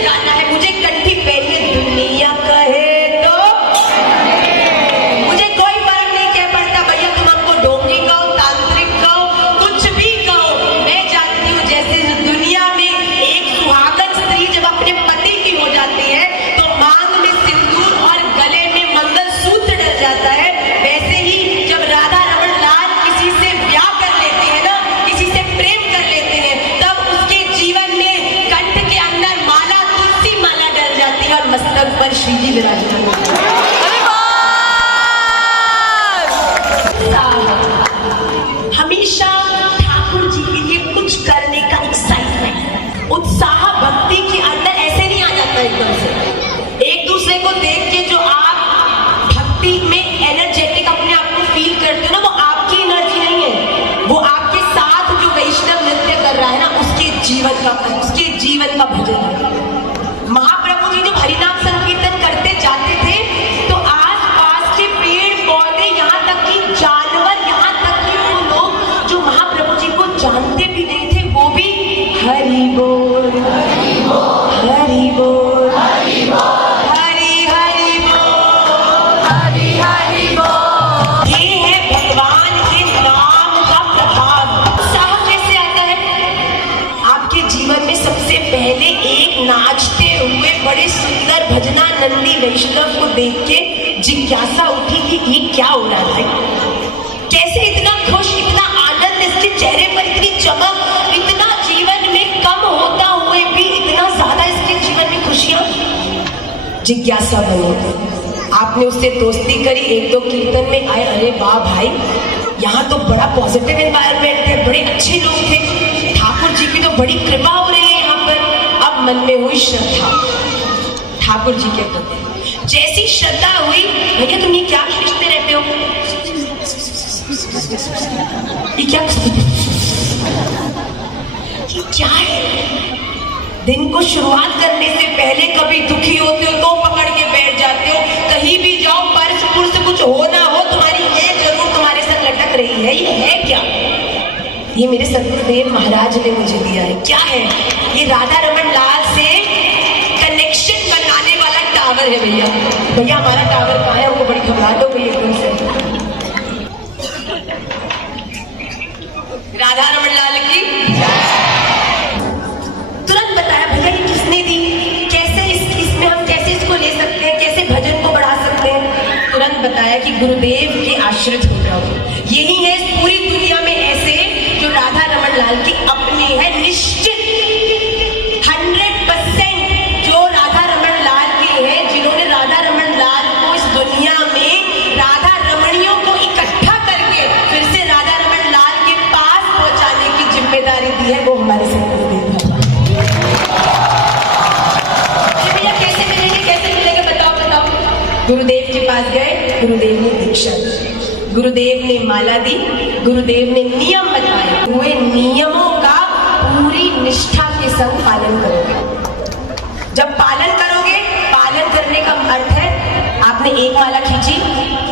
लगाना है, मुझे कंठी पहनिए दुनिया कहे तो मुझे कोई फर्क नहीं कह पड़ता भैया, तुम हमको डोंगी कहो, तांत्रिक कहो, कुछ भी कहो। मैं जानती हूँ जैसे दुनिया में एक सुहागन स्त्री जब अपने पति की हो जाती है तो मांग में सिंदूर और गले में मंगलसूत्र डल जाता है, वैसे ही जब राधा रमन लाल किसी से ब्याह कर लेते हैं ना, किसी से प्रेम कर लेते हैं, तब उसके जीवन में कंठ के अंदर माला, तुलसी माला डल जाती है और मस्तक पर श्री जी विराजमान होते हैं। हमेशा ठाकुर जी के लिए कुछ करने का एक्साइटमेंट, उत्साह भक्ति के अंदर ऐसे नहीं आ जाता एकदम से। एक दूसरे को देख के जो आप भक्ति में एनर्जेटिक अपने आप को फील करते हो ना, वो आपकी एनर्जी नहीं है, वो आपके साथ जो वैष्णव नृत्य कर रहा है ना, उसके जीवन का भजन है। महाप्रभु जी जब हरिनाम संकीर्तन करते जाते थे तो आस पास के पेड़ पौधे, यहाँ तक कि जानवर, यहाँ तक कि वो लोग जो महाप्रभु जी को जानते भी नहीं थे, वो भी हरि बोल हरि बोल हरि बोल हरि बोल हरि हरि बोल हरि हरि बोल। ये है भगवान के नाम का प्रभाव। उत्साह कैसे आता है आपके जीवन में? सबसे पहले एक नाचते हुए बड़े सुंदर भजनानंदी वैष्णव को देख के जिज्ञासा उठी कि ये क्या हो रहा है, कैसे इतना खुश, इतना आनंद, इसके चेहरे पर इतनी चमक, इतना जीवन में कम होता हुए भी इतना ज्यादा इसके जीवन में खुशियां। जिज्ञासा बनी, आपने उससे दोस्ती करी, एक दो कीर्तन में आए, अरे वाह भाई, यहाँ तो बड़ा पॉजिटिव एनवायरनमेंट है, बड़े अच्छे लोग थे, ठाकुर जी की तो बड़ी कृपा हो रही है यहाँ पर। अब मन में हुई श्रद्धा ठाकुर जी के प्रति। जैसी श्रद्धा हुई, भैया तुम ये क्या खींचते रहते हो, ये क्या है? दिन को शुरुआत करने से पहले कभी दुखी होते हो तो पकड़ के बैठ जाते हो, कहीं भी जाओ पर्स पुर्स कुछ हो ना हो, तुम्हारी ये जरूर तुम्हारे साथ लटक रही है। ये है क्या? ये मेरे सतगुरुदेव महाराज ने मुझे दिया है। क्या है ये? राधा रमन लाल से कनेक्शन बनाने वाला टावर है भैया। भैया हमारा टावर कहाँ है? उनको बड़ी घबराहट हो गई एकदम से। राधा रमन लाल की तुरंत बताया भैया ये किसने दी, कैसे इसमें हम कैसे इसको ले सकते हैं, कैसे भजन को बढ़ा सकते हैं। तुरंत बताया कि गुरुदेव के आश्रित हो जाओ। यही है पूरी दुनिया में ऐसे जो राधा रमन लाल की अपने है, निश्चित 100% जो राधा रमन लाल के हैं, जिन्होंने राधा रमन लाल को इस दुनिया में राधा रमणियों को इकट्ठा करके फिर से राधा रमन लाल के पास पहुंचाने की जिम्मेदारी दी है, वो हमारे सतगुरुदेव भगवान। भैया कैसे मिलेंगे, कैसे मिलेंगे, बताओ बताओ। गुरुदेव के पास गए, गुरुदेव ने दीक्षा दी, गुरुदेव ने माला दी, गुरुदेव ने नियम बताए, हुए नियमों का पूरी निष्ठा के संग पालन करोगे। जब पालन करोगे, पालन करने का अर्थ है आपने एक माला खींची,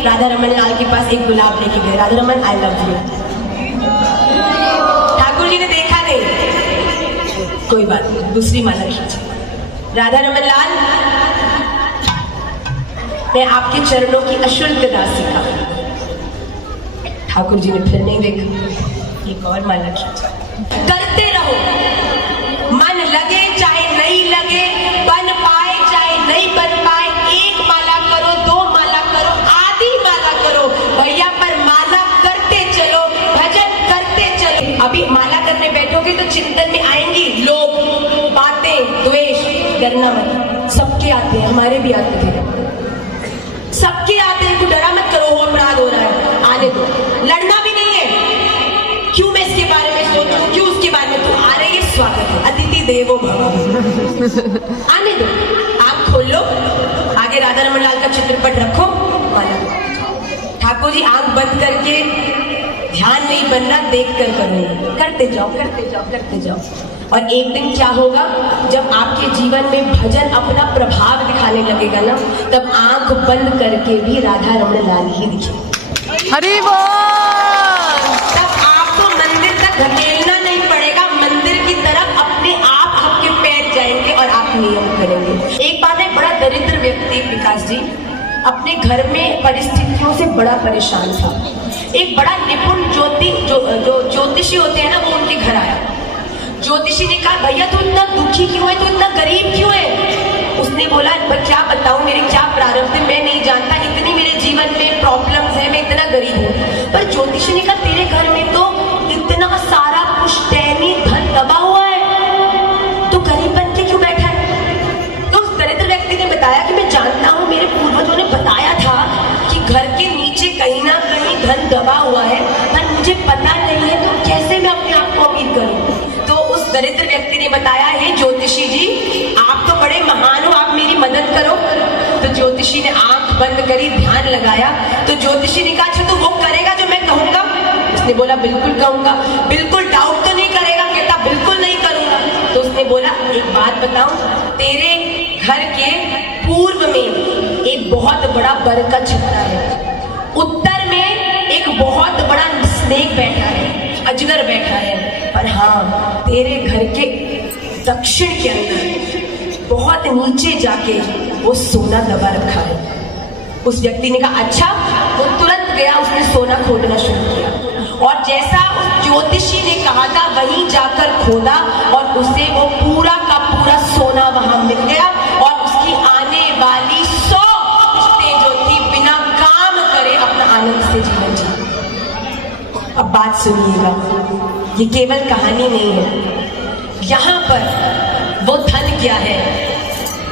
राधा रमन लाल के पास एक गुलाब लेके गए, Radha Raman I love you. Thakur ji ने देखा नहीं, कोई बात नहीं, दूसरी माला खींची, राधा रमन लाल मैं आपके चरणों की अशुल्क दासिका। ठाकुर जी ने फिर नहीं देखा, एक और माला खींचा। करते रहो, मन लगे चाहे नहीं लगे, बन पाए चाहे नहीं बन पाए, एक माला करो, दो माला करो, आधी माला करो भैया, पर माला करते चलो, भजन करते चलो। अभी माला करने बैठोगे तो चिंतन में आएंगी लोभ, बातें, द्वेष, डरना मत, सबके आते हैं, हमारे भी आते थे, सबके आते हैं, तो डरा मत करो, हो अपराध हो रहा है, आने दो, लड़ना भी नहीं है, क्यों मैं इसके बारे में सोचूं, क्यों उसके बारे में, तुम आ रही है, स्वागत है, अतिथि देवो भव, आने दो, आंख खोल लो, आगे राधा रमन लाल का चित्रपट रखो, ठाकुर जी आंख बंद करके ध्यान नहीं बनना, देख कर करो, करते जाओ करते जाओ करते जाओ। और एक दिन क्या होगा, जब आपके जीवन में भजन अपना प्रभाव दिखाने लगेगा ना, तब आंख बंद करके भी राधा रमन लाल ही दिखे। हरि बोल। तब आपको मंदिर तक धकेलना नहीं पड़ेगा, मंदिर की तरफ अपने आप आपके पैर जाएंगे और आप नियम करेंगे। दरिद्र व्यक्ति विकास जी अपने घर में परिस्थितियों से बड़ा परेशान था। एक बड़ा निपुण ज्योतिषी होते हैं ना, वो उनके घर आया। ज्योतिषी ने कहा, भैया तू इतना दुखी क्यों है, तू इतना गरीब क्यों है? उसने बोला, क्या बताऊं मेरे क्या प्रारब्ध है, मैं नहीं जानता, इतनी मेरे जीवन में प्रॉब्लम्स है, मैं इतना गरीब हूँ। पर ज्योतिषी ने कहा, तेरे घर में तो इतना सारा पुश्तैनी धन दबा हुआ है, तो गरीब बन के क्यों बैठा है? तो उस दरिद्र व्यक्ति ने बताया कि मैं जानता हूँ, मेरे पूर्वजों ने बताया था कि घर के नीचे कहीं ना कहीं धन दबा हुआ है, पर मुझे पता नहीं है, तो कैसे मैं अपने आप को अमीर करूँ? तो उस दरिद्र व्यक्ति ने बताया, हे ज्योतिषी जी, आप तो बड़े महान हो, आप मेरी मदद करो। तो ज्योतिषी ने आंख बंद करी, ध्यान लगाया। तो ज्योतिषी ने कहा, अच्छा तो वो करेगा जो मैं कहूंगा? उसने बोला, बिल्कुल कहूंगा। बिल्कुल डाउट तो नहीं करेगा? कहता, बिल्कुल नहीं करूंगा। तो उसने बोला, एक बात बताऊं, तेरे घर के पूर्व में एक बहुत बड़ा बर का छत्ता है, उत्तर में एक बहुत बड़ा स्नेक बैठा है, अजगर बैठा है, पर हाँ तेरे घर के दक्षिण के अंदर बहुत नीचे जाके वो सोना दबा रखा है। उस व्यक्ति ने कहा, अच्छा। वो तुरंत गया, उसने सोना खोदना शुरू किया, और जैसा उस ज्योतिषी ने कहा था वहीं जाकर खोदा, और उसे वो पूरा का पूरा सोना वहां मिल गया, और उसकी आने वाली 100 पुश्तें जो थी बिना काम करे अपना आनंद से जीवन जी। अब बात सुनिएगा, ये केवल कहानी नहीं है, यहाँ पर वो धन क्या है?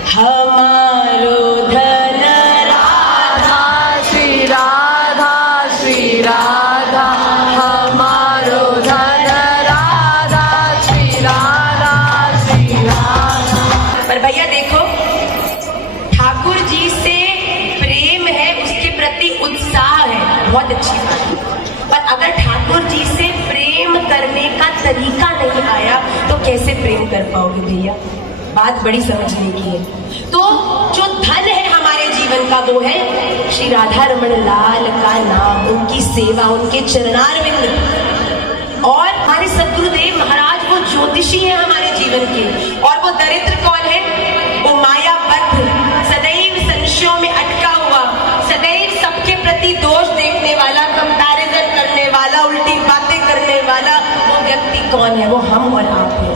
हमारो धन राधा श्री राधा श्री राधा, हमारो धन राधा श्री राधा श्री राधा। पर भैया देखो, ठाकुर जी से प्रेम है, उसके प्रति उत्साह है, बहुत अच्छी बात है। पर अगर ठाकुर जी से प्रेम करने का तरीका नहीं आया तो कैसे प्रेम कर पाओगे भैया? बात बड़ी समझने की है। तो जो धन है हमारे जीवन का, वो है श्री राधा रमण लाल का नाम, उनकी सेवा, उनके चरणारविंद। और हमारे सद्गुरुदेव महाराज वो ज्योतिषी है हमारे जीवन के, और वो दरिद्र कौन है? वो मायाबद्ध, सदैव संशयों में अटका हुआ, सदैव सबके प्रति दोष देखने वाला, कंपैरिजन करने वाला, उल्टी बातें करने वाला, वो व्यक्ति कौन है? वो हम और आप हैं।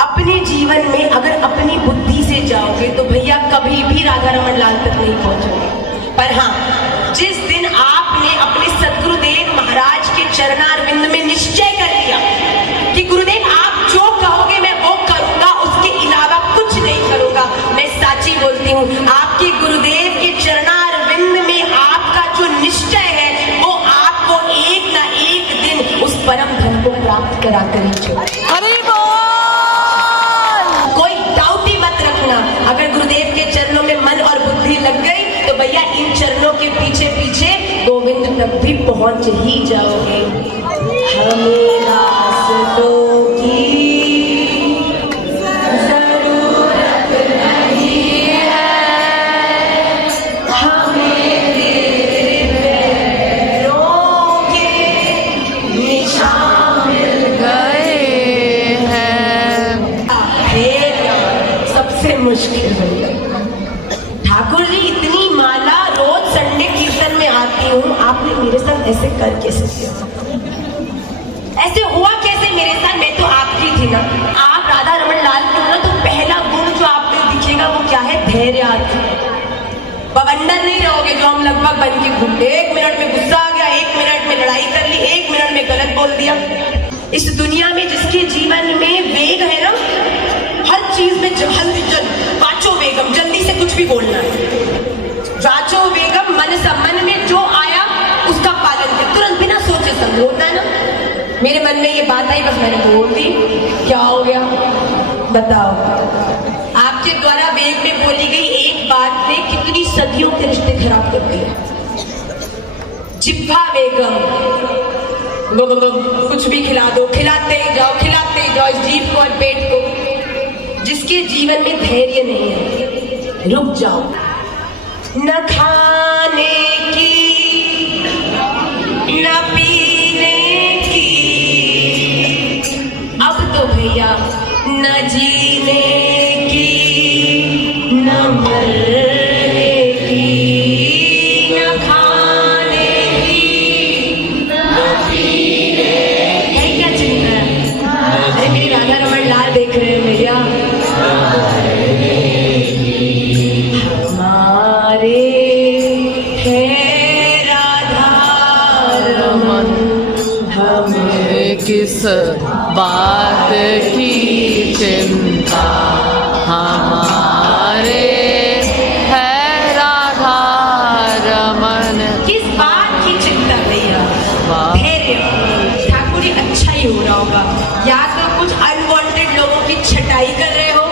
अपने जीवन में अगर अपनी बुद्धि से जाओगे तो भैया कभी भी राधा रमण लाल तक नहीं पहुंचोगे। पर हाँ, जिस दिन आपने अपने सद्गुरुदेव महाराज के चरणारविंद में निश्चय कर लिया कि गुरुदेव आप जो कहोगे मैं वो करूंगा, उसके अलावा कुछ नहीं करूंगा, मैं साची बोलती हूँ, आपके गुरुदेव के चरणारविंद में आपका जो निश्चय है वो आपको एक ना एक दिन उस परम धन को प्राप्त करा कर ही छोड़ेगा। हरि बोल। कोई डाउट ही मत रखना, अगर गुरुदेव के चरणों में मन और बुद्धि लग गई तो भैया इन चरणों के पीछे पीछे गोविंद तक भी पहुंच ही जाओगे। हमें रास्तों की जरूरत नहीं है, हमें तेरे पैरों के निशान मिल गए हैं। सबसे मुश्किल भैया, ठाकुर जी इतनी माला रोज संडे कीर्तन में आती हूँ, आपने मेरे साथ ऐसे कर कैसे किया? ऐसे हुआ कैसे मेरे साथ? मैं तो आपकी थी ना, आप राधा रमण लाल की हो ना, तो पहला गुण जो आप में दिखेगा वो क्या है? धैर्य। बवंडर नहीं रहोगे जो हम लगभग बन के घूमते, 1 मिनट में गुस्सा आ गया, 1 मिनट में लड़ाई कर ली, 1 मिनट में गलत बोल दिया। इस दुनिया में जिसके जीवन में वेग है ना, हर चीज में वाचो वेगम, जल्दी से कुछ भी बोलना है। वाचो वेगम, मन में जो आया उसका पालन कर, तुरंत बिना सोचे समझे, होता है ना। मेरे मन में ये बात आई, बस मैंने बोल दी, क्या हो गया बताओ? आपके द्वारा वेग में बोली गई एक बात ने कितनी सदियों के रिश्ते खराब कर दिए। जिह्वा वेगम, कुछ भी खिला दो, खिलाते ही जाओ इस जीभ को और पेट को। जिसके जीवन में धैर्य नहीं है, रुक जाओ। न खाने की न पीने की, अब तो भैया न जीने की न बात की चिंता हमारे है राधा रमन। किस बात की चिंता भैया? धैर्य। ठाकुर जी अच्छा ही हो रहा होगा, या तो कुछ अनवांटेड लोगों की छटाई कर रहे हो,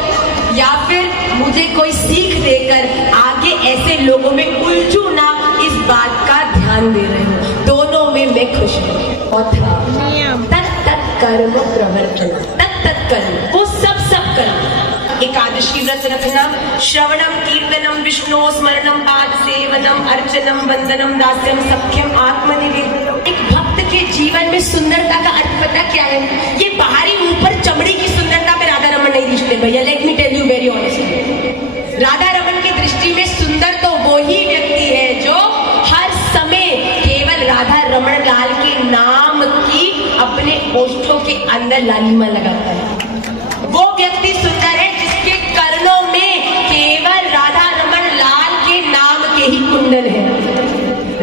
या फिर मुझे कोई सीख देकर आगे ऐसे लोगों में उलझू ना, इस बात का ध्यान दे रहे हो। दोनों में मैं खुश हूँ। तत् कर्म प्रवर्तन, तत् कर्म, वो सब कर्म। एकादशी व्रत रखना, श्रवणम कीर्तनम विष्णु स्मरणम पाद सेवनम अर्चनम वंदनम दास्यम सख्यम आत्मनिवेदनम। एक भक्त के जीवन में सुंदरता का अर्थ पता क्या है? ये बाहरी ऊपर चमड़ी की सुंदरता में राधा रमन नहीं दिखते भैया। Let me tell you very honestly, Radha Raman की दृष्टि में सुंदर तो वो ही व्यक्ति है जो हर समय केवल राधा रमन लाल के नाम की अपने ओष्ठों के अंदर लालिमा लगाता है। वो व्यक्ति सुंदर है जिसके कर्णों में केवल राधा रमन लाल के नाम के ही कुंडल है।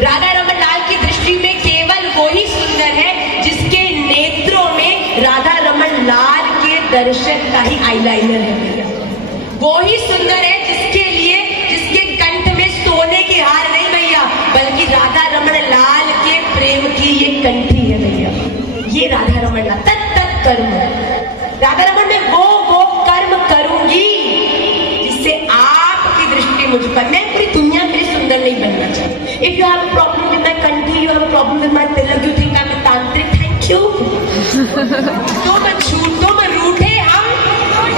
राधा रमन लाल की दृष्टि में केवल वो ही सुंदर है जिसके नेत्रों में राधा रमन लाल के दर्शन का ही आईलाइनर है। वो ही सुंदर है जिसके कंठ में सोने के हार नहीं भैया, बल्कि राधा रमन लाल के प्रेम की ये कंठी है भैया। ये राधा रमन लाल तत् कर्म। राधा रमन में वो कर्म करूंगी जिससे आपकी दृष्टि मुझ पर, मैं पूरी दुनिया के लिए सुंदर नहीं बनना चाहती। If you have a problem with my country, you have a problem with my Tilak, you think I am तांत्रिक, थैंक यू। तो मत झूठ, तो मत रूठे हम, हम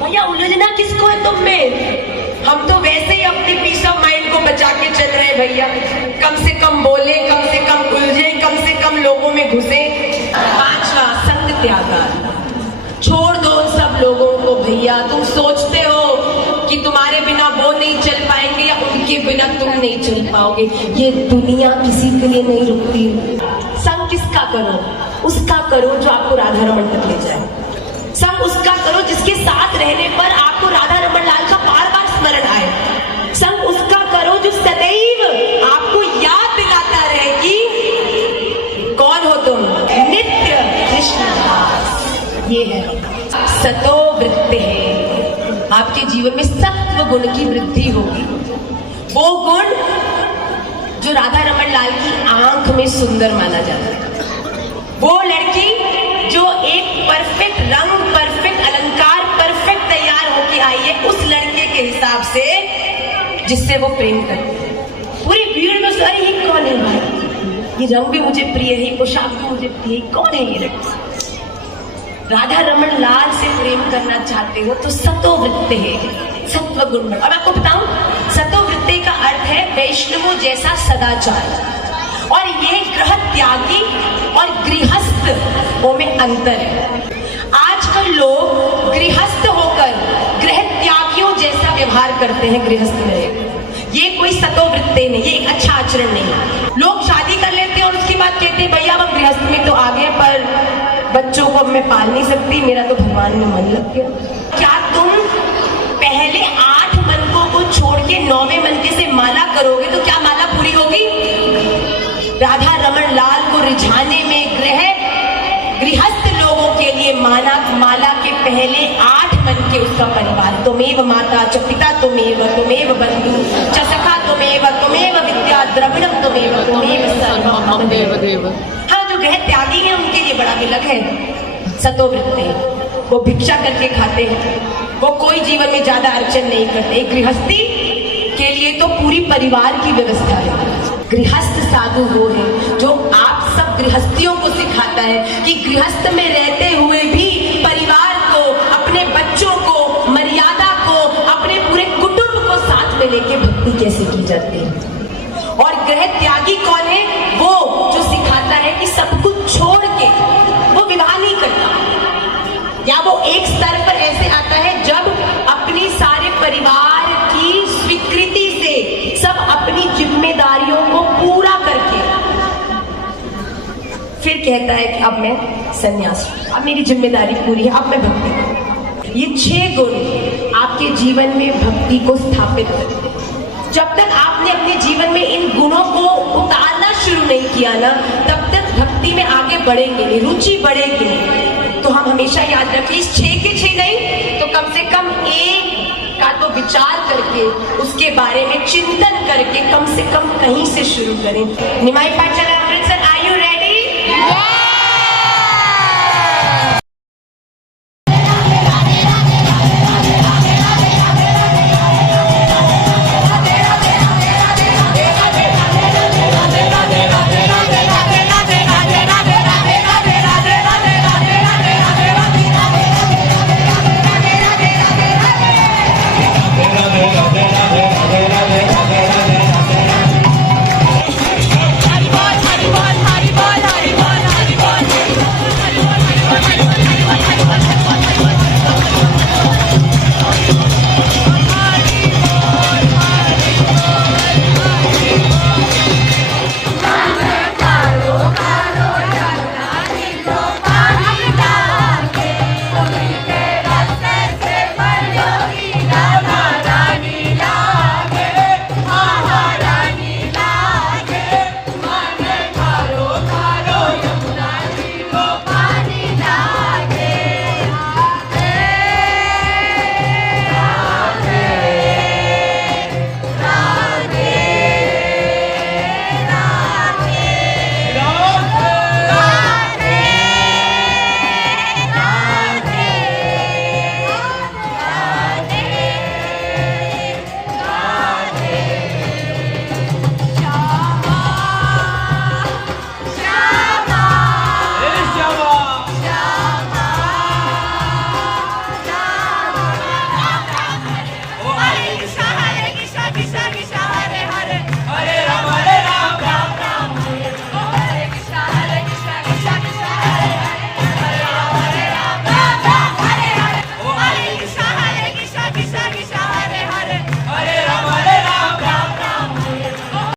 भैया। उलझना किसको है तुम में? हम तो वैसे ही अपनी पीस ऑफ माइंड को बचा के चल रहे हैं भैया। कम से कम बोले, कम से कम उलझे, कम से कम लोगों में घुसे। पांचवा, संग त्यागा। छोड़ दो उन सब लोगों को भैया। तुम सोचते हो कि तुम्हारे बिना वो नहीं चल पाएंगे या उनके बिना तुम नहीं चल पाओगे। ये दुनिया किसी के लिए नहीं रुकती। संग किसका करो? उसका करो जो आपको राधा रमन तक ले जाए। संग उसका करो जिसके साथ रहने पर आपको राधा रमन लाल का बार बार स्मरण आए। संग उसका करो जो सदैव आपको याद दिलाता रहे कि कौन हो तुम, नित्य कृष्ण दास। ये है सतो वृत्ति है। आपके जीवन में सत्व गुण की वृद्धि होगी। वो गुण जो राधा रमन लाल की आंख में सुंदर माना जाता है। वो लड़की जो एक परफेक्ट रंग, परफेक्ट अलंकार, परफेक्ट तैयार होके आई है उस लड़के के हिसाब से जिससे वो प्रेम करती है। पूरी भीड़ में सारी ये कौन है भाई? ये रंग भी मुझे प्रिय है, ये पोशाक भी मुझे प्रिय है, कौन है ये लड़की? राधा रमन लाल से प्रेम करना चाहते हो तो सतो वृत्ति है, सत्व गुण। अब आपको बताऊं, सतो वृत्ति का अर्थ है वैष्णवों जैसा सदाचार। और ये ग्रह त्यागी और गृहस्थ वो में अंतर है। आजकल लोग गृहस्थ होकर ग्रह त्यागियों जैसा व्यवहार करते हैं। गृहस्थ में ये कोई सतोवृत्ति नहीं, ये एक अच्छा आचरण नहीं है। लोग शादी कर लेते हैं और उसके बाद कहते हैं भैया अब गृहस्थ में तो आ गए, पर बच्चों को अब मैं पाल नहीं सकती, मेरा तो भगवान में मन लग गया। क्या तुम पहले 8 मनकों को छोड़ के 9वें मनके से माला करोगे तो क्या माला पूरी होगी? राधा रमन लाल को रिझाने में गृहस्थ लोगों के लिए माला के पहले 8 मनके उसका परिवार। तुमेव माता च पिता तुमेव बंधु च सखा तुमेव विद्या द्रविणम तुमेव सर्वम मम देव। हाँ, जो ग्रह त्यागी है उनके लिए बड़ा विलग है सतोवृत्ति। वो भिक्षा करके खाते हैं, वो कोई जीवन में ज्यादा अर्चन नहीं करते। गृहस्थी के लिए तो पूरी परिवार की व्यवस्था है। गृहस्थ साधु वो है जो आप सब गृहस्थियों को सिखाता है कि गृहस्थ में रहते हुए भी परिवार को, अपने बच्चों को, मर्यादा को, अपने पूरे कुटुंब को साथ में लेके भक्ति कैसे की जाती है। और ग्रह त्यागी कौन है? वो जो सिखाता है कि सब कुछ छोड़ के वो विवाह नहीं करता, या वो एक स्तर पर ऐसे आता है जब अपनी सारे परिवार की स्वीकृति से सब अपनी जिम्मेदारियों को पूरा करके फिर कहता है कि अब मैं सन्यास, अब मेरी जिम्मेदारी पूरी है, अब मैं भक्ति करूं। ये 6 गुण आपके जीवन में भक्ति को स्थापित करते हैं। जब तक आपने अपने जीवन में इन गुणों को उतारना शुरू नहीं किया ना, तब तक भक्ति भक्ति में आगे बढ़ेंगे नहीं, रुचि बढ़ेगी नहीं, तो हम हमेशा याद रखें इस 6 के 6 नहीं तो कम से कम एक का तो विचार करके उसके बारे में चिंतन करके कम से कम कहीं से शुरू करें। निमाई पाठ चला